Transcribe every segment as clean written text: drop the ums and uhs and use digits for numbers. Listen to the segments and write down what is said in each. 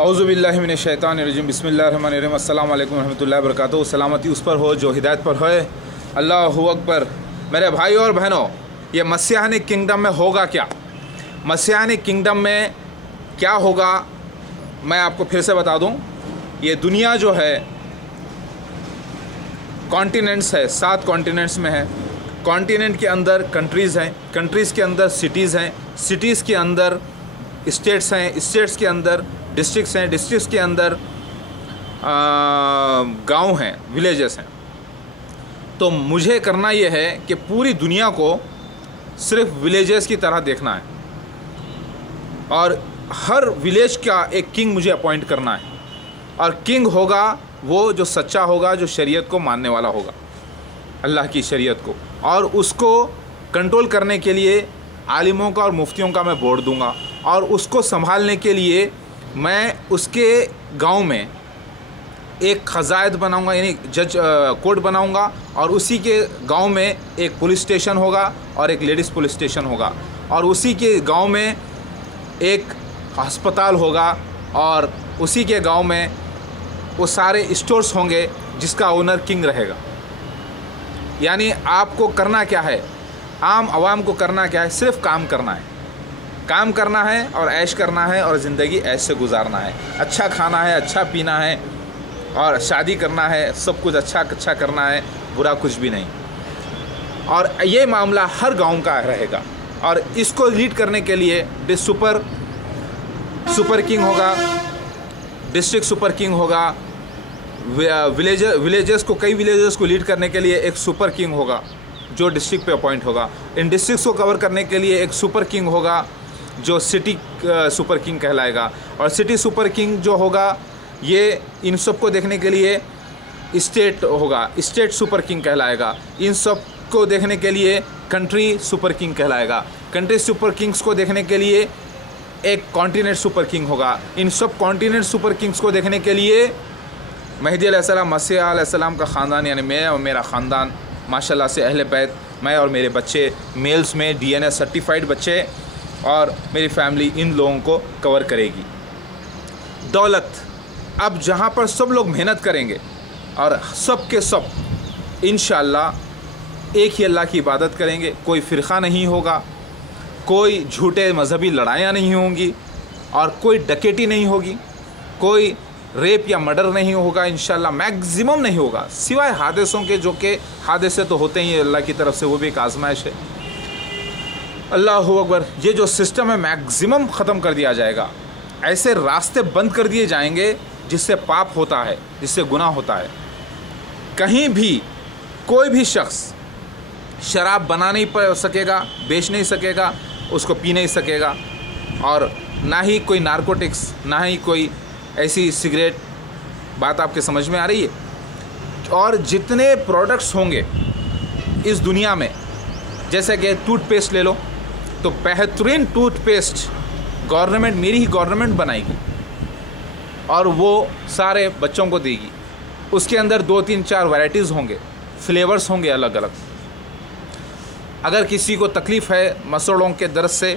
औज़ुबिल्लाहि मिनश्शैतानिर्रजीम बिस्मिल्लाहिर्रहमानिर्रहीम अस्सलामु अलैकुम रहमतुल्लाहि व बरकातुहू। सलामती उस पर हो जो हिदायत पर है। अल्लाहु अकबर। मेरे भाई और बहनों, ये मसीहानिक किंगडम में होगा क्या? मसीहानिक किंगडम में क्या होगा मैं आपको फिर से बता दूं। ये दुनिया जो है कॉन्टिनेंट्स है, 7 कॉन्टिनेंट्स में है। कॉन्टिनेंट के अंदर कंट्रीज़ हैं, कंट्रीज़ के अंदर सिटीज़ हैं, सिटीज़ के अंदर स्टेट्स हैं, स्टेट्स के अंदर डिस्ट्रिक्ट्स हैं, डिस्ट्रिक्ट्स के अंदर गांव हैं, विलेजेस हैं। तो मुझे करना ये है कि पूरी दुनिया को सिर्फ विलेजेस की तरह देखना है और हर विलेज का एक किंग मुझे अपॉइंट करना है। और किंग होगा वो जो सच्चा होगा, जो शरीयत को मानने वाला होगा, अल्लाह की शरीयत को। और उसको कंट्रोल करने के लिए आलिमों का और मुफ्तियों का मैं बोर्ड दूंगा और उसको संभालने के लिए मैं उसके गांव में एक खजायत बनाऊंगा, यानी जज कोर्ट बनाऊंगा। और उसी के गांव में एक पुलिस स्टेशन होगा और एक लेडीज़ पुलिस स्टेशन होगा। और उसी के गांव में एक अस्पताल होगा और उसी के गांव में वो सारे स्टोर्स होंगे जिसका ओनर किंग रहेगा। यानी आपको करना क्या है, आम आवाम को करना क्या है? सिर्फ काम करना है, काम करना है और ऐश करना है और ज़िंदगी ऐश से गुजारना है। अच्छा खाना है, अच्छा पीना है और शादी करना है, सब कुछ अच्छा अच्छा करना है, बुरा कुछ भी नहीं। और ये मामला हर गांव का रहेगा। और इसको लीड करने के लिए सुपर किंग होगा, डिस्ट्रिक्ट सुपर किंग होगा, विलेजेस को, कई विलेजेस को लीड करने के लिए एक सुपर किंग होगा जो डिस्ट्रिक्ट पे अपॉइंट होगा। इन डिस्ट्रिक्ट्स को कवर करने के लिए एक सुपर किंग होगा जो सिटी सुपर किंग कहलाएगा। और सिटी सुपर किंग जो होगा ये इन सब को देखने के लिए स्टेट होगा, स्टेट सुपर किंग कहलाएगा। इन सब को देखने के लिए कंट्री सुपर किंग कहलाएगा। कंट्री सुपर किंग्स को देखने के लिए एक कॉन्टिनेंट सुपर किंग होगा। इन सब कॉन्टिनेंट सुपर किंग्स को देखने के लिए महदी अलैहिस्सलाम, मसीह अलैहिस्सलाम का ख़ानदान, यानी मैं और मेरा ख़ानदान माशाल्लाह से अहले बैत, मैं और मेरे बच्चे, मेल्स में DNA सर्टिफाइड बच्चे और मेरी फैमिली, इन लोगों को कवर करेगी। दौलत, अब जहाँ पर सब लोग मेहनत करेंगे और सब के सब इंशाअल्लाह एक ही अल्लाह की इबादत करेंगे, कोई फ़िरक़ा नहीं होगा, कोई झूठे मजहबी लड़ाइयाँ नहीं होंगी और कोई डकैती नहीं होगी, कोई रेप या मर्डर नहीं होगा, इंशाल्लाह मैक्सिमम नहीं होगा, सिवाय हादसों के, जो कि हादसे तो होते ही अल्लाह की तरफ से, वो भी एक आजमाइश है। अल्लाहु अकबर। ये जो सिस्टम है मैक्सिमम ख़त्म कर दिया जाएगा। ऐसे रास्ते बंद कर दिए जाएंगे जिससे पाप होता है, जिससे गुनाह होता है। कहीं भी कोई भी शख्स शराब बना नहीं सकेगा, बेच नहीं सकेगा, उसको पी नहीं सकेगा, और ना ही कोई नारकोटिक्स, ना ही कोई ऐसी सिगरेट। बात आपके समझ में आ रही है? और जितने प्रोडक्ट्स होंगे इस दुनिया में, जैसे कि टूथपेस्ट ले लो, तो बेहतरीन टूथपेस्ट गवर्नमेंट, मेरी ही गवर्नमेंट बनाएगी और वो सारे बच्चों को देगी। उसके अंदर 2, 3, 4 वैराइटीज़ होंगे, फ्लेवर्स होंगे अलग अलग। अगर किसी को तकलीफ़ है मसड़ों के दर्द से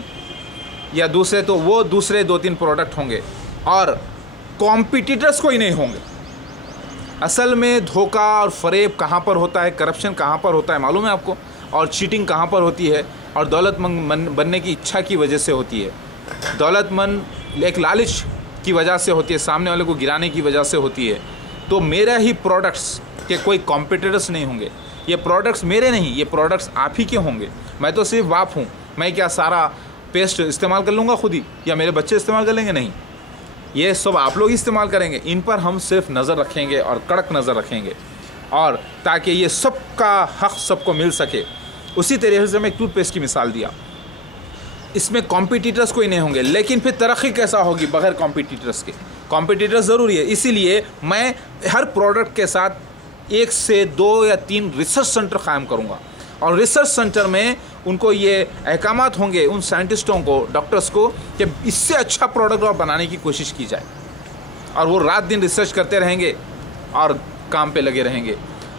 या दूसरे, तो वो दूसरे 2-3 प्रोडक्ट होंगे और कॉम्पिटिटर्स कोई नहीं होंगे। असल में धोखा और फ़रेब कहाँ पर होता है, करप्शन कहाँ पर होता है मालूम है आपको? और चीटिंग कहाँ पर होती है? और दौलतमंद बनने की इच्छा की वजह से होती है। दौलतमंद एक लालच की वजह से होती है, सामने वाले को गिराने की वजह से होती है। तो मेरा ही प्रोडक्ट्स के कोई कॉम्पिटिटर्स नहीं होंगे। ये प्रोडक्ट्स मेरे नहीं, ये प्रोडक्ट्स आप ही के होंगे। मैं तो सिर्फ वाप हूँ। मैं क्या सारा पेस्ट इस्तेमाल कर लूँगा खुद ही, या मेरे बच्चे इस्तेमाल कर लेंगे? नहीं, ये सब आप लोग इस्तेमाल करेंगे। इन पर हम सिर्फ नज़र रखेंगे और कड़क नज़र रखेंगे, और ताकि ये सबका हक़ सबको मिल सके। उसी तरीके से मैं एक टूथपेस्ट की मिसाल दिया, इसमें कॉम्पिटिटर्स कोई नहीं होंगे। लेकिन फिर तरक्की कैसा होगी बग़ैर कॉम्पिटिटर्स के? कॉम्पिटिटर्स ज़रूरी है। इसीलिए मैं हर प्रोडक्ट के साथ 1 से 2 या 3 रिसर्च सेंटर क़ायम करूँगा, और रिसर्च सेंटर में उनको ये अहकामात होंगे, उन साइंटिस्टों को, डॉक्टर्स को, कि इससे अच्छा प्रोडक्ट और बनाने की कोशिश की जाए। और वो रात दिन रिसर्च करते रहेंगे और काम पे लगे रहेंगे।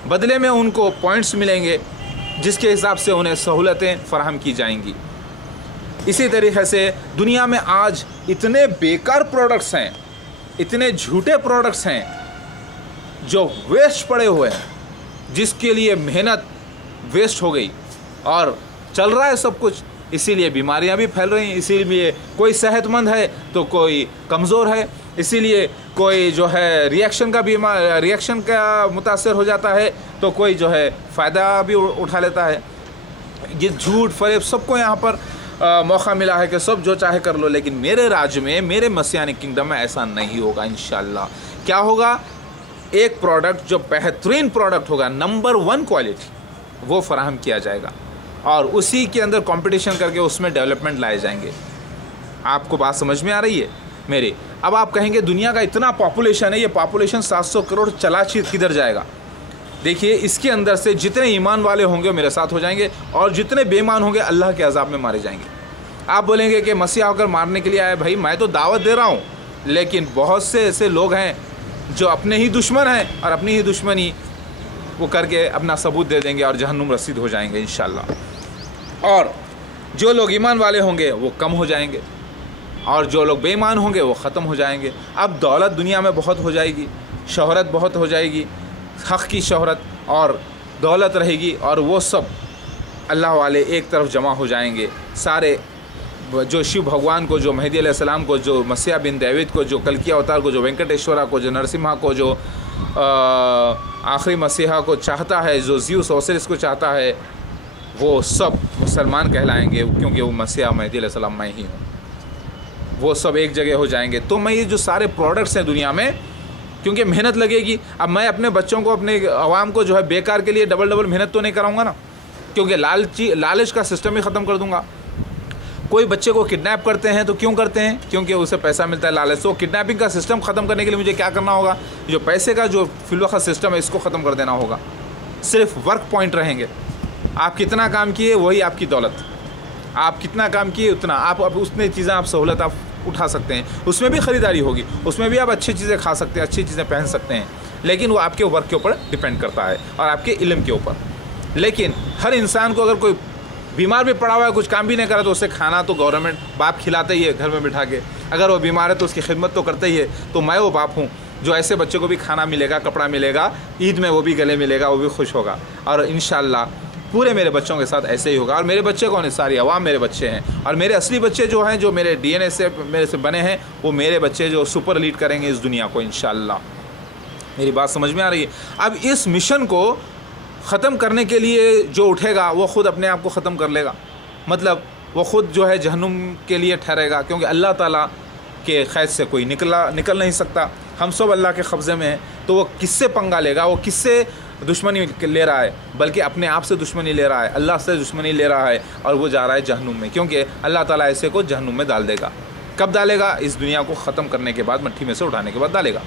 बदले में उनको पॉइंट्स मिलेंगे जिसके हिसाब से उन्हें सहूलतें फ़राहम की जाएंगी। इसी तरीके से दुनिया में आज इतने बेकार प्रोडक्ट्स हैं इतने झूठे प्रोडक्ट्स हैं जो वेस्ट पड़े हुए हैं, जिसके लिए मेहनत वेस्ट हो गई और चल रहा है सब कुछ, इसीलिए बीमारियां भी फैल रही हैं। इसीलिए कोई सेहतमंद है तो कोई कमज़ोर है, इसीलिए कोई जो है रिएक्शन का मुतासर हो जाता है तो कोई जो है फ़ायदा भी उठा लेता है। ये झूठ फरेब सबको यहाँ पर मौका मिला है कि सब जो चाहे कर लो, लेकिन मेरे राज्य में, मेरे मसीहानिक किंगडम में ऐसा नहीं होगा इंशाअल्लाह। क्या होगा? एक प्रोडक्ट जो बेहतरीन प्रोडक्ट होगा, नंबर 1 क्वालिटी, वो फराहम किया जाएगा और उसी के अंदर कंपटीशन करके उसमें डेवलपमेंट लाए जाएंगे। आपको बात समझ में आ रही है मेरी? अब आप कहेंगे दुनिया का इतना पॉपुलेशन है, ये पॉपुलेशन 700 करोड़ चला किधर जाएगा? देखिए, इसके अंदर से जितने ईमान वाले होंगे वो मेरे साथ हो जाएंगे और जितने बेईमान होंगे अल्लाह के अज़ाब में मारे जाएंगे। आप बोलेंगे कि मसीहा होकर मारने के लिए आए। भाई, मैं तो दावत दे रहा हूँ, लेकिन बहुत से ऐसे लोग हैं जो अपने ही दुश्मन हैं और अपनी ही दुश्मनी वो करके अपना सबूत दे देंगे और जहन्नुम रसीद हो जाएंगे इंशाअल्लाह। और जो लोग ईमान वाले होंगे वो कम हो जाएंगे और जो लोग बेईमान होंगे वो ख़त्म हो जाएंगे। अब दौलत दुनिया में बहुत हो जाएगी, शोहरत बहुत हो जाएगी, हक़ की शोहरत और दौलत रहेगी और वो सब अल्लाह वाले एक तरफ जमा हो जाएंगे। सारे जो शिव भगवान को, जो मेहदी अलैहिस्सलाम को, जो मसीहा बिन दाऊद को, जो कल्कि अवतार को, जो वेंकटेश्वरा को, जो नरसिम्हा को, जो आखिरी मसीहा को चाहता है, जो ज़्यूस ओसिरिस को चाहता है, वो सब मुसलमान कहलाएंगे क्योंकि वो मसीहा मेहदी अलैहिस्सलाम मैं ही हूँ। वो सब एक जगह हो जाएंगे। तो मैं ये जो सारे प्रोडक्ट्स हैं दुनिया में, क्योंकि मेहनत लगेगी। अब मैं अपने बच्चों को, अपने अवाम को जो है बेकार के लिए डबल मेहनत तो नहीं कराऊंगा ना, क्योंकि लालच का सिस्टम ही ख़त्म कर दूंगा। कोई बच्चे को किडनैप करते हैं तो क्यों करते हैं? क्योंकि उसे पैसा मिलता है, लालच। तो किडनैपिंग का सिस्टम ख़त्म करने के लिए मुझे क्या करना होगा? जो पैसे का जो फिलवखत सिस्टम है इसको ख़त्म कर देना होगा। सिर्फ वर्क पॉइंट रहेंगे। आप कितना काम किए वही आपकी दौलत, आप कितना काम किए उतना आप, अब उतनी चीज़ें आप सहूलत आप उठा सकते हैं। उसमें भी ख़रीदारी होगी, उसमें भी आप अच्छी चीज़ें खा सकते हैं, अच्छी चीज़ें पहन सकते हैं, लेकिन वो आपके वर्क के ऊपर डिपेंड करता है और आपके इल्म के ऊपर। लेकिन हर इंसान को अगर कोई बीमार भी पड़ा हुआ है, कुछ काम भी नहीं करा, तो उसे खाना तो गवर्नमेंट बाप खिलाते ही है घर में बिठा के। अगर वो बीमार है तो उसकी खिदमत तो करते ही है। तो मैं वो बाप हूँ जो ऐसे बच्चे को भी खाना मिलेगा, कपड़ा मिलेगा, ईद में वो भी गले मिलेगा, वो भी खुश होगा। और इंशाअल्लाह पूरे मेरे बच्चों के साथ ऐसे ही होगा। और मेरे बच्चे कौन है? सारी अवाम मेरे बच्चे हैं। और मेरे असली बच्चे जो हैं, जो मेरे DNA से मेरे से बने हैं, वो मेरे बच्चे जो सुपर लीड करेंगे इस दुनिया को इंशाअल्लाह। मेरी बात समझ में आ रही है? अब इस मिशन को ख़त्म करने के लिए जो उठेगा वो ख़ुद अपने आप को ख़त्म कर लेगा। मतलब वो ख़ुद जो है जहन्नुम के लिए ठहरेगा, क्योंकि अल्लाह ताला के क़ैद से कोई निकल नहीं सकता। हम सब अल्लाह के कब्ज़े में हैं, तो वो किससे पंगा लेगा? वो किससे दुश्मनी ले रहा है? बल्कि अपने आप से दुश्मनी ले रहा है, अल्लाह से दुश्मनी ले रहा है, और वो जा रहा है जहन्नुम में, क्योंकि अल्लाह ताला ऐसे को जहन्नुम में डाल देगा। कब डालेगा? इस दुनिया को ख़त्म करने के बाद, मट्टी में से उठाने के बाद डालेगा।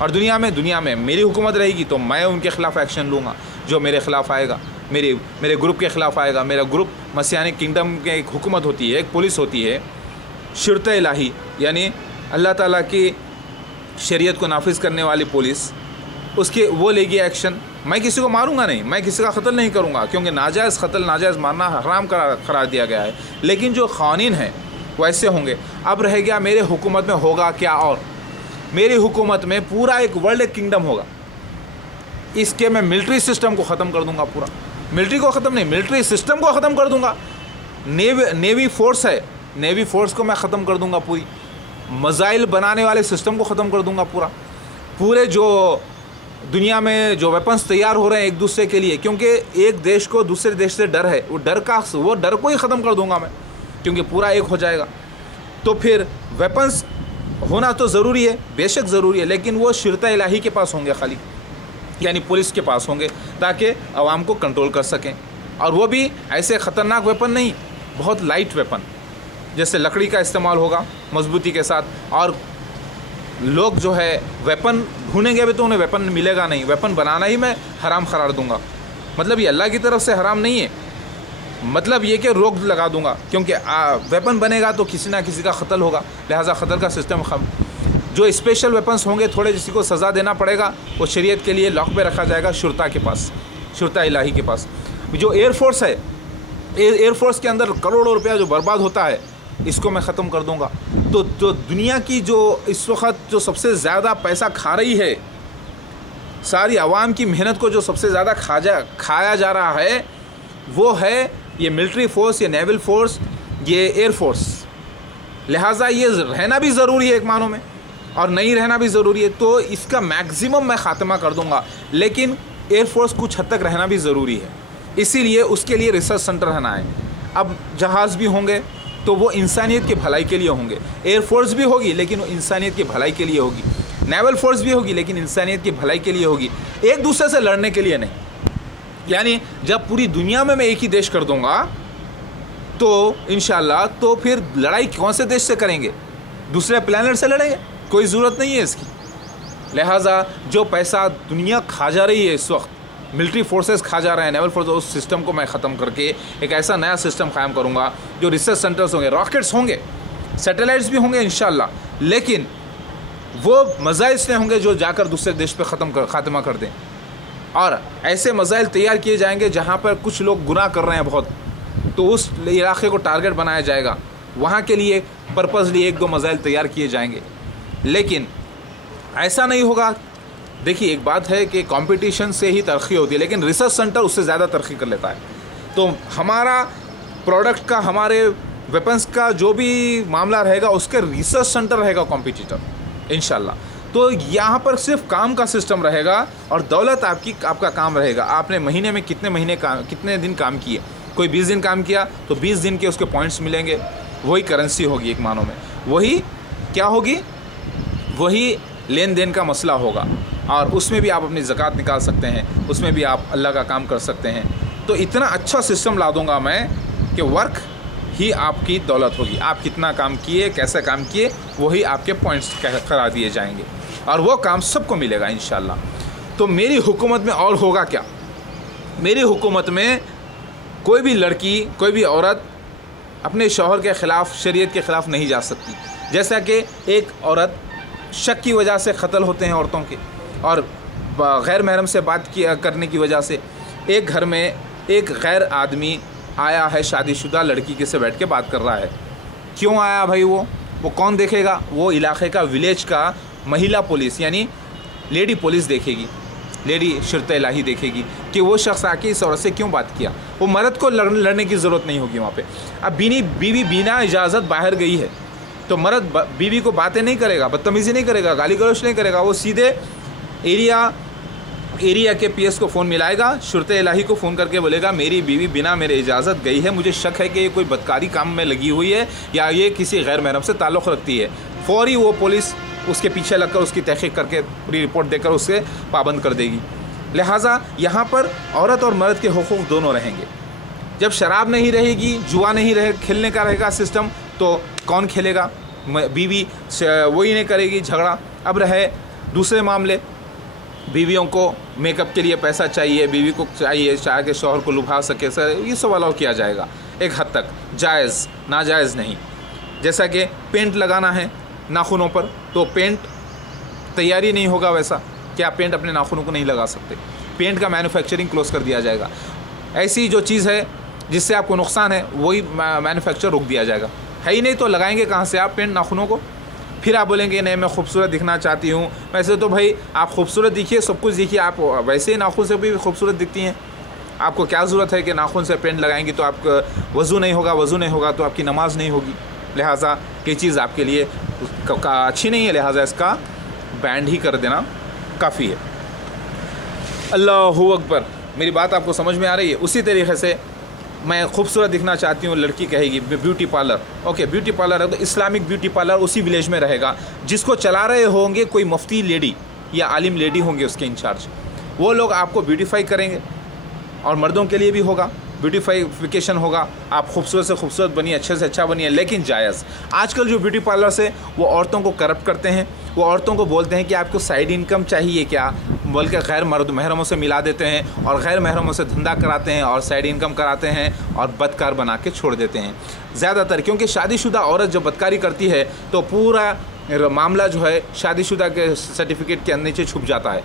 और दुनिया में मेरी हुकूमत रहेगी तो मैं उनके ख़िलाफ़ एक्शन लूँगा जो मेरे ख़िलाफ़ आएगा, मेरे ग्रुप के ख़िलाफ़ आएगा। मेरा ग्रुप मसीहानिक किंगडम के एक हुकूमत होती है, एक पुलिस होती है, शर्त इलाही, यानी अल्लाह ताला की शरीयत को नाफिज करने वाली पुलिस, उसके वो लेगी एक्शन। मैं किसी को मारूंगा नहीं, मैं किसी का कत्ल नहीं करूंगा, क्योंकि नाजायज़ कत्ल, नाजायज़ मारना हराम करार दिया गया है। लेकिन जो क़ानून हैं वो ऐसे होंगे। अब रह गया मेरे हुकूमत में होगा क्या? और मेरी हुकूमत में पूरा एक वर्ल्ड किंगडम होगा। इसके मैं मिलिट्री सिस्टम को ख़त्म कर दूंगा। पूरा मिलिट्री को ख़त्म नहीं, मिलिट्री सिस्टम को ख़त्म कर दूंगा। नेवी फोर्स है, नेवी फोर्स को मैं ख़त्म कर दूंगा। पूरी मिसाइल बनाने वाले सिस्टम को ख़त्म कर दूंगा। पूरे जो दुनिया में जो वेपन्स तैयार हो रहे हैं एक दूसरे के लिए, क्योंकि एक देश को दूसरे देश से डर है, वो डर को ही ख़त्म कर दूंगा मैं, क्योंकि पूरा एक हो जाएगा। तो फिर वेपन्स होना तो ज़रूरी है, बेशक ज़रूरी है, लेकिन वो शर्त इलाही के पास होंगे खाली, यानी पुलिस के पास होंगे, ताकि आवाम को कंट्रोल कर सकें। और वो भी ऐसे ख़तरनाक वेपन नहीं, बहुत लाइट वेपन, जैसे लकड़ी का इस्तेमाल होगा मजबूती के साथ। और लोग जो है वेपन ढूंढेंगे भी तो उन्हें वेपन मिलेगा नहीं, वेपन बनाना ही मैं हराम करार दूंगा। मतलब ये अल्लाह की तरफ से हराम नहीं है, मतलब ये कि रोक लगा दूंगा, क्योंकि वेपन बनेगा तो किसी ना किसी का कत्ल होगा, लिहाजा क़त्ल का सिस्टम जो स्पेशल वेपन्स होंगे, थोड़े जिसी को सज़ा देना पड़ेगा, वो शरीयत के लिए लॉक पे रखा जाएगा शुरता के पास, शुरता इलाही के पास। जो एयरफोर्स है, एयरफोर्स के अंदर करोड़ों रुपया जो बर्बाद होता है, इसको मैं ख़त्म कर दूंगा। तो जो दुनिया की जो इस वक्त जो सबसे ज़्यादा पैसा खा रही है, सारी आवाम की मेहनत को जो सबसे ज़्यादा खाया जा रहा है, वो है ये मिलिट्री फोर्स, ये नेवल फोर्स, ये एयर फोर्स। लिहाजा ये रहना भी ज़रूरी है एक मानों में, और नहीं रहना भी ज़रूरी है। तो इसका मैक्सिमम मैं ख़ात्मा कर दूंगा, लेकिन एयरफोर्स कुछ हद तक रहना भी ज़रूरी है। इसीलिए उसके लिए रिसर्च सेंटर रहना है। अब जहाज़ भी होंगे तो वो इंसानियत की भलाई के लिए होंगे। एयरफोर्स भी होगी लेकिन वो इंसानियत की भलाई के लिए होगी। नेवल फोर्स भी होगी लेकिन इंसानियत की भलाई के लिए होगी, एक दूसरे से लड़ने के लिए नहीं। यानी जब पूरी दुनिया में मैं एक ही देश कर दूंगा तो इंशाल्लाह, तो फिर लड़ाई कौन से देश से करेंगे? दूसरे प्लैनेट से लड़ेंगे? कोई ज़रूरत नहीं है इसकी। लिहाजा जो पैसा दुनिया खा जा रही है इस वक्त, मिलिट्री फोर्सेस खा जा रहे हैं, नेवल फोर्स, उस सिस्टम को मैं ख़त्म करके एक ऐसा नया सिस्टम कायम करूँगा जो रिसर्च सेंटर्स होंगे, रॉकेट्स होंगे, सैटेलाइट्स भी होंगे इंशाल्लाह, लेकिन वो मज़ाइल नहीं होंगे जो जाकर दूसरे देश पे ख़ात्मा कर दें। और ऐसे मज़ाइल तैयार किए जाएंगे जहाँ पर कुछ लोग गुनाह कर रहे हैं बहुत, तो उस इलाके को टारगेट बनाया जाएगा, वहाँ के लिए पर्पसली एक दो मज़ाइल तैयार किए जाएंगे। लेकिन ऐसा नहीं होगा। देखिए, एक बात है कि कंपटीशन से ही तरक्की होती है, लेकिन रिसर्च सेंटर उससे ज़्यादा तरक्की कर लेता है। तो हमारा प्रोडक्ट का, हमारे वेपन्स का जो भी मामला रहेगा, उसके रिसर्च सेंटर रहेगा कॉम्पिटिटर इंशाल्लाह। तो यहाँ पर सिर्फ काम का सिस्टम रहेगा और दौलत आपका काम रहेगा। आपने महीने में कितने दिन काम किए, कोई 20 दिन काम किया तो 20 दिन के उसके पॉइंट्स मिलेंगे, वही करेंसी होगी एक मानों में, वही क्या होगी, वही लेन देन का मसला होगा। और उसमें भी आप अपनी ज़कात निकाल सकते हैं, उसमें भी आप अल्लाह का काम कर सकते हैं। तो इतना अच्छा सिस्टम ला दूंगा मैं कि वर्क ही आपकी दौलत होगी। आप कितना काम किए, कैसे काम किए, वही आपके पॉइंट्स करा दिए जाएंगे और वो काम सबको मिलेगा इंशाल्लाह। तो मेरी हुकूमत में और होगा क्या? मेरी हुकूमत में कोई भी लड़की, कोई भी औरत अपने शौहर के ख़िलाफ़, शरीयत के ख़िलाफ़ नहीं जा सकती। जैसा कि एक औरत शक की वजह से कत्ल होते हैं औरतों के, और गैर महरम से बात करने की वजह से एक घर में एक गैर आदमी आया है, शादीशुदा लड़की के से बैठ के बात कर रहा है। क्यों आया भाई? वो कौन देखेगा? वो इलाके का, विलेज का महिला पुलिस यानी लेडी पुलिस देखेगी, लेडी शर्त इलाही देखेगी कि वो शख्स आके इस औरत से क्यों बात किया। वो मर्द को लड़ने की ज़रूरत नहीं होगी वहाँ पे। अब बीवी बिना इजाज़त बाहर गई है तो मर्द बीवी को बातें नहीं करेगा, बदतमीज़ी नहीं करेगा, गाली गलौज नहीं करेगा। वो सीधे एरिया के पीएस को फ़ोन मिलाएगा, शर्त इलाही को फ़ोन करके बोलेगा मेरी बीवी बिना मेरे इजाज़त गई है, मुझे शक है कि ये कोई बदकारी काम में लगी हुई है या ये किसी गैर महरम से ताल्लुक़ रखती है। फ़ौरी वो पुलिस उसके पीछे लगकर उसकी तहक़ीक़ करके पूरी रिपोर्ट देकर उससे पाबंद कर देगी। लिहाजा यहाँ पर औरत और मर्द के हुकूक़ दोनों रहेंगे। जब शराब नहीं रहेगी, जुआ नहीं खेलने का रहेगा सिस्टम, तो कौन खेलेगा? बीवी वही नहीं करेगी झगड़ा। अब रहे दूसरे मामले, बीवियों को मेकअप के लिए पैसा चाहिए, बीवी को चाहिए चाहे कि शौहर को लुभा सके, सर ये सब अलाउ किया जाएगा एक हद तक, जायज़ नाजायज़ नहीं। जैसा कि पेंट लगाना है नाखूनों पर, तो पेंट तैयारी नहीं होगा वैसा कि आप पेंट अपने नाखूनों को नहीं लगा सकते, पेंट का मैन्युफैक्चरिंग क्लोज कर दिया जाएगा। ऐसी जो चीज़ है जिससे आपको नुकसान है वही मैन्युफैक्चर रोक दिया जाएगा। है ही नहीं तो लगाएंगे कहाँ से आप पेंट नाखूनों को? फिर आप बोलेंगे नहीं मैं खूबसूरत दिखना चाहती हूँ। वैसे तो भाई आप खूबसूरत दिखिए, सब कुछ दिखिए, आप वैसे ही नाखून से भी खूबसूरत दिखती हैं। आपको क्या ज़रूरत है कि नाखून से पेंट लगाएंगी तो आपका वज़ू नहीं होगा, वज़ू नहीं होगा तो आपकी नमाज नहीं होगी। लिहाजा ये चीज़ आपके लिए अच्छी नहीं है, लिहाजा इसका बैंड ही कर देना काफ़ी है। अल्लाहु अकबर। मेरी बात आपको समझ में आ रही है? उसी तरीके से मैं खूबसूरत दिखना चाहती हूँ, लड़की कहेगी beauty parlour, okay beauty parlour है तो इस्लामिक ब्यूटी पार्लर उसी विलेज में रहेगा, जिसको चला रहे होंगे कोई मुफ्ती लेडी या आलिम लेडी होंगे उसके इंचार्ज। वो लोग आपको ब्यूटीफाई करेंगे और मर्दों के लिए भी होगा ब्यूटीफाइफिकेशन होगा। आप खूबसूरत से खूबसूरत बनिए, अच्छे से अच्छा बनिए, लेकिन जायज़। आजकल जो ब्यूटी पार्लर से वो औरतों को करप्ट करते हैं, वो औरतों को बोलते हैं कि आपको साइड इनकम चाहिए क्या, बोल के गैर महरमों से मिला देते हैं और गैर महरमों से धंधा कराते हैं और साइड इनकम कराते हैं और बदकार बना के छोड़ देते हैं ज़्यादातर। क्योंकि शादीशुदा औरत जब बदकारी करती है तो पूरा मामला जो है शादीशुदा के सर्टिफिकेट के नीचे छुप जाता है,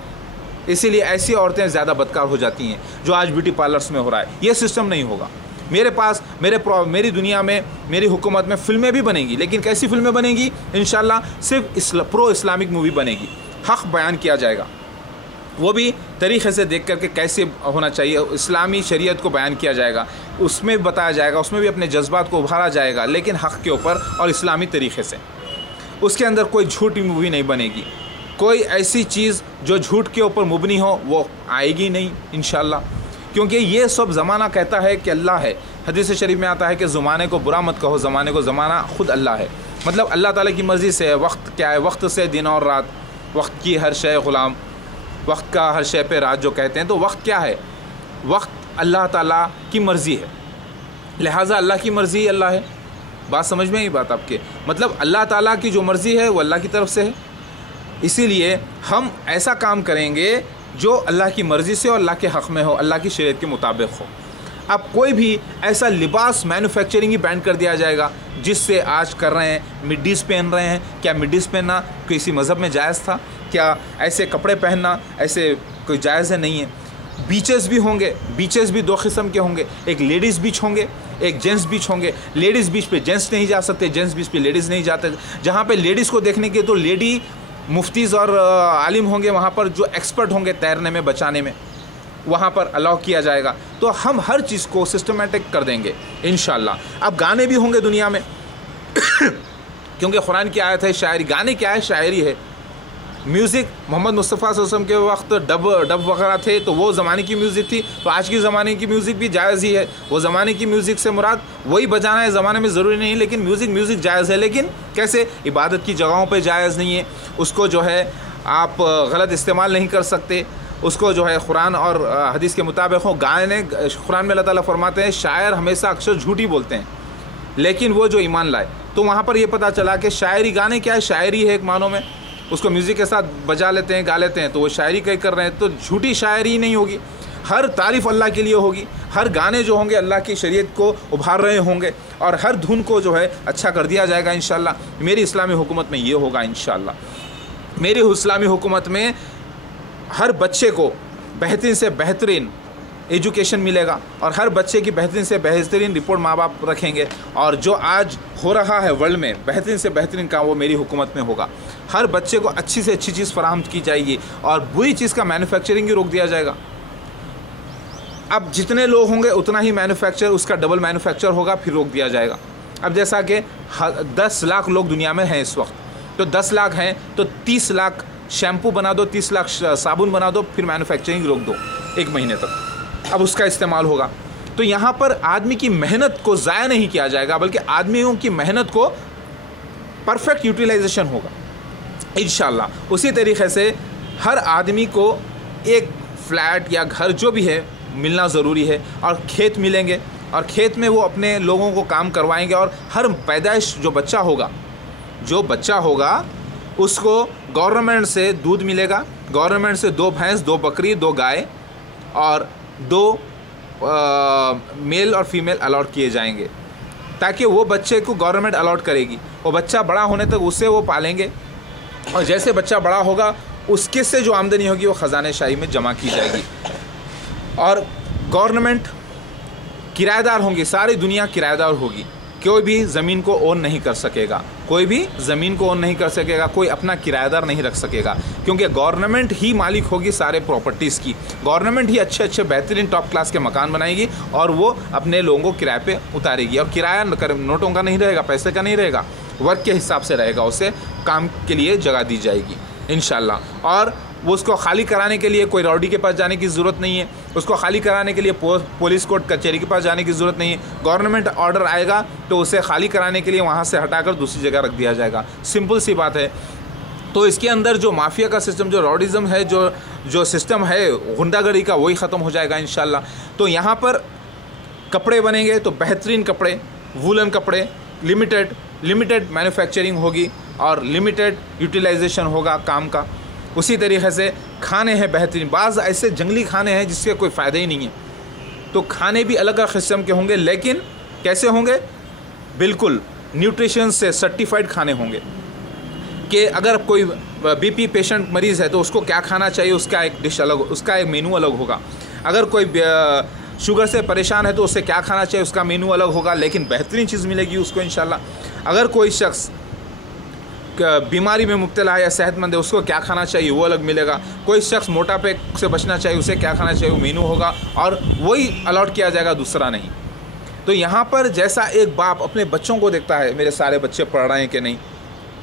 इसीलिए ऐसी औरतें ज़्यादा बदकार हो जाती हैं, जो आज ब्यूटी पार्लर्स में हो रहा है। ये सिस्टम नहीं होगा। मेरी दुनिया में, मेरी हुकूमत में फ़िल्में भी बनेंगी, लेकिन कैसी फ़िल्में बनेंगी? इंशाल्लाह सिर्फ प्रो इस्लामिक मूवी बनेगी, हक़ बयान किया जाएगा, वो भी तरीक़े से देख करके कैसे होना चाहिए, इस्लामी शरीयत को बयान किया जाएगा, उसमें बताया जाएगा, उसमें भी अपने जज्बात को उभारा जाएगा, लेकिन हक़ के ऊपर और इस्लामी तरीक़े से। उसके अंदर कोई झूठी मूवी नहीं बनेगी, कोई ऐसी चीज़ जो झूठ के ऊपर मुबनी हो वो आएगी नहीं इंशाल्लाह, क्योंकि ये सब ज़माना कहता है कि अल्लाह है। हदीस शरीफ में आता है कि ज़माने को बुरा मत कहो, ज़माने को, ज़माना ख़ुद अल्लाह है। मतलब अल्लाह ताला की मर्ज़ी से है। वक्त क्या है? वक्त से दिन और रात, वक्त की हर शय ग़ुलाम, वक्त का हर शय पे राज जो कहते हैं, तो वक्त क्या है? वक्त अल्लाह ताला की मर्ज़ी है, लिहाजा अल्लाह की मर्ज़ी ही अल्लाह है। बात समझ में आई बात आपके? मतलब अल्लाह ताला की जो मर्ज़ी है वो अल्लाह की तरफ से है, इसीलिए हम ऐसा काम करेंगे जो अल्लाह की मर्ज़ी से और अल्लाह के हक़ में हो, अल्लाह की शरीयत के मुताबिक हो। अब कोई भी ऐसा लिबास मैन्युफैक्चरिंग ही बैन कर दिया जाएगा, जिससे आज कर रहे हैं मिडीज़ पहन रहे हैं। क्या मिडीज़ पहनना किसी मज़हब में जायज़ था? क्या ऐसे कपड़े पहनना ऐसे कोई जायज़ है? नहीं है। बीचेस भी होंगे, बीचेस भी दो किस्म के होंगे, एक लेडीज़ बीच होंगे, एक जेंट्स बीच होंगे। लेडीज़ बीच पे जेंट्स नहीं जा सकते, जेंट्स बीच पे लेडीज़ नहीं जाते। जहाँ पे लेडीज़ को देखने के तो लेडी मुफ्तीज़ और आलिम होंगे, वहाँ पर जो एक्सपर्ट होंगे तैरने में, बचाने में, वहाँ पर अलाउ किया जाएगा। तो हम हर चीज़ को सिस्टमेटिक कर देंगे इंशाल्लाह। अब गाने भी होंगे दुनिया में क्योंकि कुरान की आयत है शायरी। गाने क्या है? शायरी है। म्यूज़िक मोहम्मद मुस्तफ़ा सल्लल्लाहु अलैहि वसल्लम के वक्त डब वगैरह थे, तो वो ज़माने की म्यूज़िक थी। तो आज की ज़माने की म्यूज़िक भी जायज़ ही है। वो ज़माने की म्यूज़िक से मुराद वही बजाना है, ज़माने में ज़रूरी नहीं, लेकिन म्यूज़िक जायज़ है। लेकिन कैसे? इबादत की जगहों पे जायज़ नहीं है। उसको जो है आप गलत इस्तेमाल नहीं कर सकते। उसको जो है कुरान और हदीस के मुताबिक हो। गाने, कुरान में अल्लाह ताला फरमाते हैं शायर हमेशा अक्सर झूठी बोलते हैं, लेकिन वो जो ईमान लाए। तो वहाँ पर ये पता चला कि शायरी, गाने क्या है? शायरी है एक मानों में। उसको म्यूज़िक के साथ बजा लेते हैं, गा लेते हैं, तो वो शायरी कहीं कर रहे हैं। तो झूठी शायरी नहीं होगी, हर तारीफ़ अल्लाह के लिए होगी। हर गाने जो होंगे अल्लाह की शरीयत को उभार रहे होंगे, और हर धुन को जो है अच्छा कर दिया जाएगा इंशाल्लाह। मेरी इस्लामी हुकूमत में ये होगा इंशाल्लाह। मेरी इस्लामी हुकूमत में हर बच्चे को बेहतरीन से बेहतरीन एजुकेशन मिलेगा, और हर बच्चे की बेहतरीन से बेहतरीन रिपोर्ट माँ बाप रखेंगे। और जो आज हो रहा है वर्ल्ड में बेहतरीन से बेहतरीन काम, वो मेरी हुकूमत में होगा। हर बच्चे को अच्छी से अच्छी चीज़ फराहम की जाएगी, और बुरी चीज़ का मैन्युफैक्चरिंग ही रोक दिया जाएगा। अब जितने लोग होंगे उतना ही मैन्युफैक्चर, उसका डबल मैन्युफैक्चर होगा, फिर रोक दिया जाएगा। अब जैसा कि 10 लाख लोग दुनिया में हैं इस वक्त, तो 10 लाख हैं तो 30 लाख शैम्पू बना दो, 30 लाख साबुन बना दो, फिर मैन्युफैक्चरिंग रोक दो 1 महीने तक। अब उसका इस्तेमाल होगा। तो यहाँ पर आदमी की मेहनत को ज़ाया नहीं किया जाएगा, बल्कि आदमियों की मेहनत को परफेक्ट यूटिलाइजेशन होगा इंशाल्लाह। उसी तरीक़े से हर आदमी को एक फ्लैट या घर जो भी है मिलना ज़रूरी है, और खेत मिलेंगे, और खेत में वो अपने लोगों को काम करवाएंगे। और हर पैदाइश जो बच्चा होगा उसको गवर्नमेंट से दूध मिलेगा, गवर्नमेंट से 2 भैंस, 2 बकरी, 2 गाय और 2 मेल और फीमेल अलॉट किए जाएंगे, ताकि वो बच्चे को गवर्नमेंट अलॉट करेगी। वो बच्चा बड़ा होने तक उससे वो पालेंगे, और जैसे बच्चा बड़ा होगा उसके से जो आमदनी होगी वो ख़जाने शाही में जमा की जाएगी। और गवर्नमेंट किराएदार होंगे, सारी दुनिया किराएदार होगी। कोई भी ज़मीन को ओन नहीं कर सकेगा, कोई अपना किराएदार नहीं रख सकेगा, क्योंकि गवर्नमेंट ही मालिक होगी सारे प्रॉपर्टीज़ की। गवर्नमेंट ही अच्छे बेहतरीन टॉप क्लास के मकान बनाएगी, और वो अपने लोगों को किराए पे उतारेगी। और किराया नोटों का नहीं रहेगा, पैसे का नहीं रहेगा, वर्क के हिसाब से रहेगा। उसे काम के लिए जगह दी जाएगी इंशाल्लाह। और वो उसको खाली कराने के लिए कोई रौडी के पास जाने की ज़रूरत नहीं है, उसको खाली कराने के लिए पुलिस कोर्ट कचहरी के पास जाने की ज़रूरत नहीं है। गवर्नमेंट ऑर्डर आएगा तो उसे खाली कराने के लिए वहाँ से हटाकर दूसरी जगह रख दिया जाएगा। सिंपल सी बात है। तो इसके अंदर जो माफिया का सिस्टम, जो रौडिज़म है, जो सिस्टम है गुंडागर्दी का, वही ख़त्म हो जाएगा इंशाल्लाह। तो यहाँ पर कपड़े बनेंगे तो बेहतरीन कपड़े, वूलन कपड़े, लिमिटेड मैन्युफैक्चरिंग होगी, और लिमिटेड यूटिलाइजेशन होगा काम का। उसी तरीक़े से खाने हैं बेहतरीन। बाज़ ऐसे जंगली खाने हैं जिसके कोई फ़ायदा ही नहीं है, तो खाने भी अलग अलग किस्म के होंगे, लेकिन कैसे होंगे? बिल्कुल न्यूट्रिशन से सर्टिफाइड खाने होंगे, कि अगर कोई बीपी पेशेंट मरीज़ है तो उसको क्या खाना चाहिए, उसका एक डिश अलग, उसका एक मेनू अलग होगा। अगर कोई शुगर से परेशान है तो उसे क्या खाना चाहिए, उसका मेनू अलग होगा, लेकिन बेहतरीन चीज़ मिलेगी उसको इंशाल्लाह। अगर कोई शख्स बीमारी में मुब्तला है या सेहतमंद है, उसको क्या खाना चाहिए वो अलग मिलेगा। कोई शख्स मोटापे से बचना चाहिए, उसे क्या खाना चाहिए वो मेनू होगा, और वही अलॉट किया जाएगा, दूसरा नहीं। तो यहाँ पर जैसा एक बाप अपने बच्चों को देखता है, मेरे सारे बच्चे पढ़ रहे हैं कि नहीं,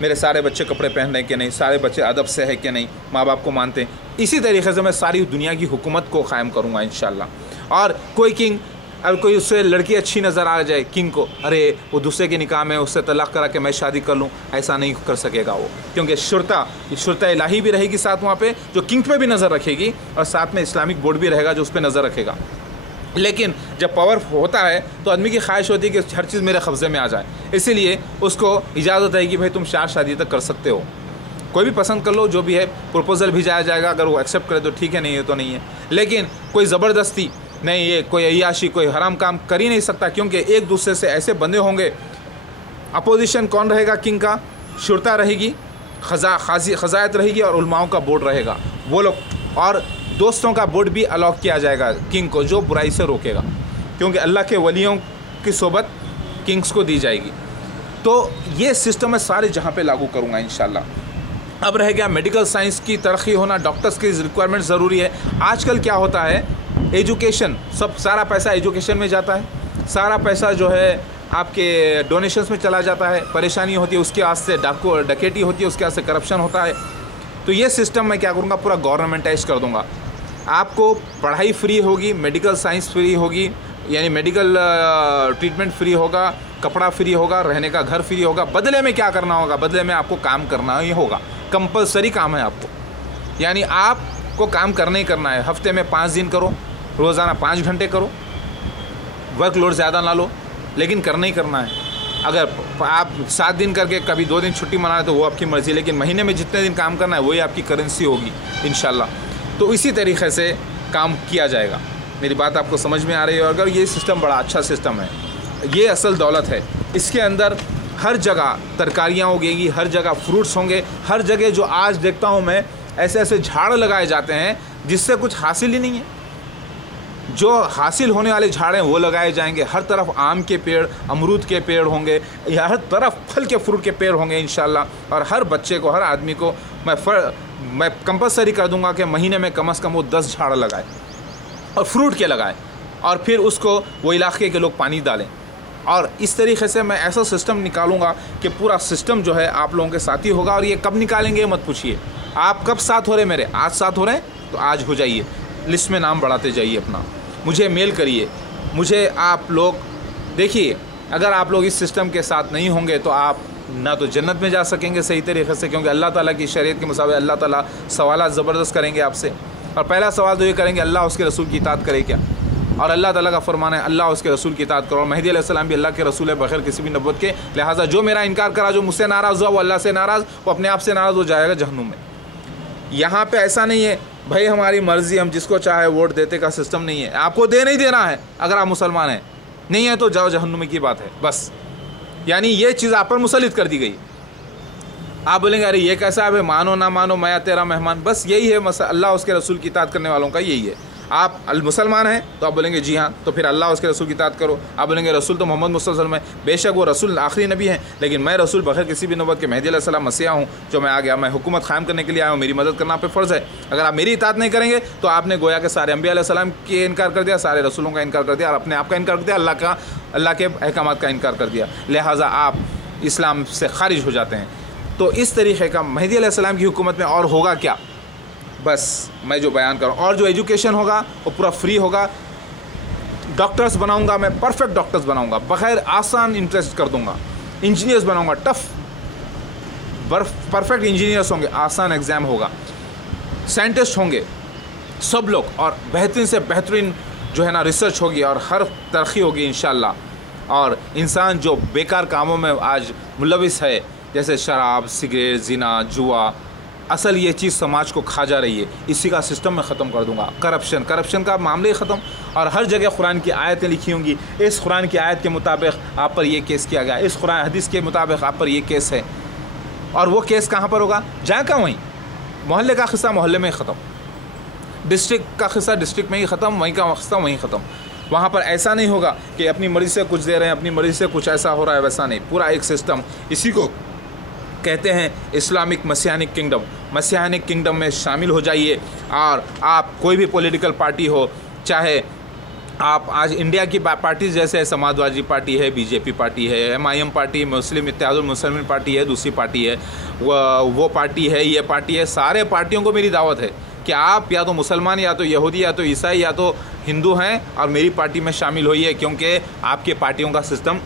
मेरे सारे बच्चे कपड़े पहन रहे हैं कि नहीं, सारे बच्चे अदब से है कि नहीं, माँ बाप को मानते हैं, इसी तरीके से मैं सारी दुनिया की हुकूमत को क़ायम करूँगा इंशाल्लाह। और कोई किंग, अब कोई उससे लड़की अच्छी नज़र आ जाए किंग को, अरे वो दूसरे के निकाह में उससे तलाक करा के मैं शादी कर लूँ, ऐसा नहीं कर सकेगा वो, क्योंकि शुरता इलाही भी रहेगी साथ वहाँ पे, जो किंग पे भी नज़र रखेगी, और साथ में इस्लामिक बोर्ड भी रहेगा जो उस पर नज़र रखेगा। लेकिन जब पावर होता है तो आदमी की ख्वाहिश होती है कि हर चीज़ मेरे कब्ज़े में आ जाए, इसीलिए उसको इजाज़त है कि भाई तुम 4 शादी तक कर सकते हो, कोई भी पसंद कर लो, जो भी है प्रपोज़ल भेजा जाएगा, अगर वो एक्सेप्ट करे तो ठीक है, नहीं है तो नहीं है। लेकिन कोई ज़बरदस्ती नहीं, ये कोई अय्याशी, कोई हराम काम कर ही नहीं सकता, क्योंकि एक दूसरे से ऐसे बंदे होंगे। अपोजिशन कौन रहेगा किंग का? शुरता रहेगी, खजायत रहेगी, और उलमाओं का बोर्ड रहेगा, वो लोग, और दोस्तों का बोर्ड भी अलॉट किया जाएगा किंग को, जो बुराई से रोकेगा, क्योंकि अल्लाह के वलियों की सोबत किंग्स को दी जाएगी। तो ये सिस्टम मैं सारे जहाँ पे लागू करूँगा इंशाल्लाह। अब रह गया मेडिकल साइंस की तरक्की होना, डॉक्टर्स की रिक्वायरमेंट ज़रूरी है। आजकल क्या होता है, एजुकेशन, सारा पैसा एजुकेशन में जाता है, सारा पैसा जो है आपके डोनेशंस में चला जाता है, परेशानी होती है उसके वास्ते, डकैती होती है उसके वास्ते, करप्शन होता है। तो ये सिस्टम मैं क्या करूँगा, पूरा गवर्नमेंटाइज कर दूँगा। आपको पढ़ाई फ्री होगी, मेडिकल साइंस फ्री होगी, यानी मेडिकल ट्रीटमेंट फ्री होगा, कपड़ा फ्री होगा, रहने का घर फ्री होगा। बदले में क्या करना होगा, बदले में आपको काम करना ही होगा, कंपलसरी काम है आपको, यानी आपको काम करना ही करना है। हफ्ते में 5 दिन करो, रोज़ाना 5 घंटे करो, वर्कलोड ज़्यादा ना लो, लेकिन करना ही करना है। अगर आप 7 दिन करके कभी 2 दिन छुट्टी मना तो वो आपकी मर्ज़ी, लेकिन महीने में जितने दिन काम करना है वही आपकी करेंसी होगी इंशाल्लाह। तो इसी तरीक़े से काम किया जाएगा। मेरी बात आपको समझ में आ रही है? अगर ये सिस्टम बड़ा अच्छा सिस्टम है, ये असल दौलत है। इसके अंदर हर जगह तरकारियाँ उगेंगी, हर जगह फ्रूट्स होंगे, हर जगह जो आज देखता हूँ मैं, ऐसे ऐसे झाड़ लगाए जाते हैं जिससे कुछ हासिल ही नहीं है। जो हासिल होने वाले झाड़ हैं वो लगाए जाएंगे, हर तरफ आम के पेड़, अमरूद के पेड़ होंगे, या हर तरफ फल के फ्रूट के पेड़ होंगे इंशाल्लाह। और हर बच्चे को, हर आदमी को मैं कंपलसरी कर दूंगा कि महीने में कम से कम वो 10 झाड़ लगाए, और फ्रूट के लगाए, और फिर उसको वो इलाके के लोग पानी डालें। और इस तरीके से मैं ऐसा सिस्टम निकालूंगा कि पूरा सिस्टम जो है आप लोगों के साथ ही होगा। और ये कब निकालेंगे मत पूछिए, आप कब साथ हो रहे मेरे, आज साथ हो रहे हैं तो आज हो जाइए, लिस्ट में नाम बढ़ाते जाइए अपना, मुझे मेल करिए। मुझे आप लोग देखिए, अगर आप लोग इस सिस्टम के साथ नहीं होंगे तो आप ना तो जन्नत में जा सकेंगे सही तरीके से, क्योंकि अल्लाह ताला की शरीयत के मुताबिक अल्लाह ताला सवालात ज़बरदस्त करेंगे आपसे। और पहला सवाल तो ये करेंगे, अल्लाह उसके रसूल की इताअत करे क्या? और अल्लाह ताला का फरमान है, अल्लाह उसके रसूल की इताअत करो। और मेहदी अलैहिस्सलाम भी अल्लाह के रसूल है बग़ैर किसी भी नबूवत के, लिहाजा जो मेरा इनकार करा, जो मुझसे नाराज़ हुआ, वो अल्लाह से नाराज़, वो अपने आप से नाराज़ हो जाएगा जहन्नुम में। यहाँ पे ऐसा नहीं है भाई हमारी मर्ज़ी, हम जिसको चाहे वोट देते का सिस्टम नहीं है। आपको दे नहीं देना है, अगर आप मुसलमान हैं, नहीं है तो जाओ जहन्नुम की बात है बस। यानी ये चीज़ आप पर मुसल्लित कर दी गई। आप बोलेंगे अरे ये कैसा है भाई, मानो ना मानो मैं तेरा मेहमान, बस यही है अल्लाह उसके रसूल की इताअत करने वालों का यही है। आप मुसलमान हैं तो आप बोलेंगे जी हाँ, तो फिर अल्लाह उसके रसूल की इताअत करो। आप बोलेंगे रसूल तो मोहम्मद मुस्तफ़ा सल्लल्लाहु अलैहि वसल्लम है, बेशक वो रसूल आखिरी नबी हैं, लेकिन मैं रसूल बग़ैर किसी भी नबूवत के मेहदी अलैहिस्सलाम मसीहा हूँ, जो मैं आ गया, मैं हुकूमत क़ायम करने के लिए आया हूँ, मेरी मदद करना आप पे फ़र्ज़ है। अगर आप मेरी इताअत नहीं करेंगे तो आपने गोया के सारे अंबिया अलैहिस्सलाम के इनकार कर दिया, सारे रसूलों का इनकार कर दिया, और अपने आप का इनकार कर दिया, अल्लाह के अहकामात का इनकार कर दिया, लिहाजा आप इस्लाम से खारिज हो जाते हैं। तो इस तरीक़े का मेहदी अलैहिस्सलाम की हुकूमत में और होगा क्या, बस मैं जो बयान करूँ। और जो एजुकेशन होगा वो पूरा फ्री होगा। डॉक्टर्स बनाऊंगा मैं, परफेक्ट डॉक्टर्स बनाऊंगा, बग़ैर आसान इंटरेस्ट कर दूंगा। इंजीनियर्स बनाऊंगा, टफ परफेक्ट इंजीनियर्स होंगे, आसान एग्ज़ाम होगा। साइंटिस्ट होंगे सब लोग, और बेहतरीन से बेहतरीन जो है ना रिसर्च होगी, और हर तरक्की होगी इंशाल्लाह। और इंसान जो बेकार कामों में आज मुलविस है, जैसे शराब, सिगरेट, ज़िना, जुआ, असल ये चीज़ समाज को खा जा रही है, इसी का सिस्टम मैं ख़त्म कर दूंगा। करप्शन का मामले ख़त्म। और हर जगह कुरान की आयतें लिखी होंगी, इस कुरान की आयत के मुताबिक आप पर ये केस किया गया, इस कुरान हदीस के मुताबिक आप पर ये केस है। और वो केस कहाँ पर होगा, जहाँ का वहीं। मोहल्ले का क़िस्सा मोहल्ले में ख़त्म, डिस्ट्रिक्ट का क़िस्सा डिस्ट्रिक्ट में ही ख़त्म, वहीं का क़िस्सा वहीं ख़त्म। वहाँ पर ऐसा नहीं होगा कि अपनी मर्ज़ी से कुछ दे रहे हैं, अपनी मर्ज़ी से कुछ ऐसा हो रहा है, वैसा नहीं। पूरा एक सिस्टम, इसी को कहते हैं इस्लामिक मसीहानिक किंगडम। मसीहानिक किंगडम में शामिल हो जाइए और आप कोई भी पॉलिटिकल पार्टी हो, चाहे आप आज इंडिया की पार्टी जैसे समाजवादी पार्टी है, बीजेपी पार्टी है, MIM पार्टी, मुस्लिम इत्तेहादुल मुस्लिमीन पार्टी है, दूसरी पार्टी है, वो पार्टी है, ये पार्टी है, सारे पार्टियों को मेरी दावत है कि आप या तो मुसलमान, या तो यहूदी, या तो ईसाई, या तो हिंदू हैं और मेरी पार्टी में शामिल होइए, क्योंकि आपके पार्टियों का सिस्टम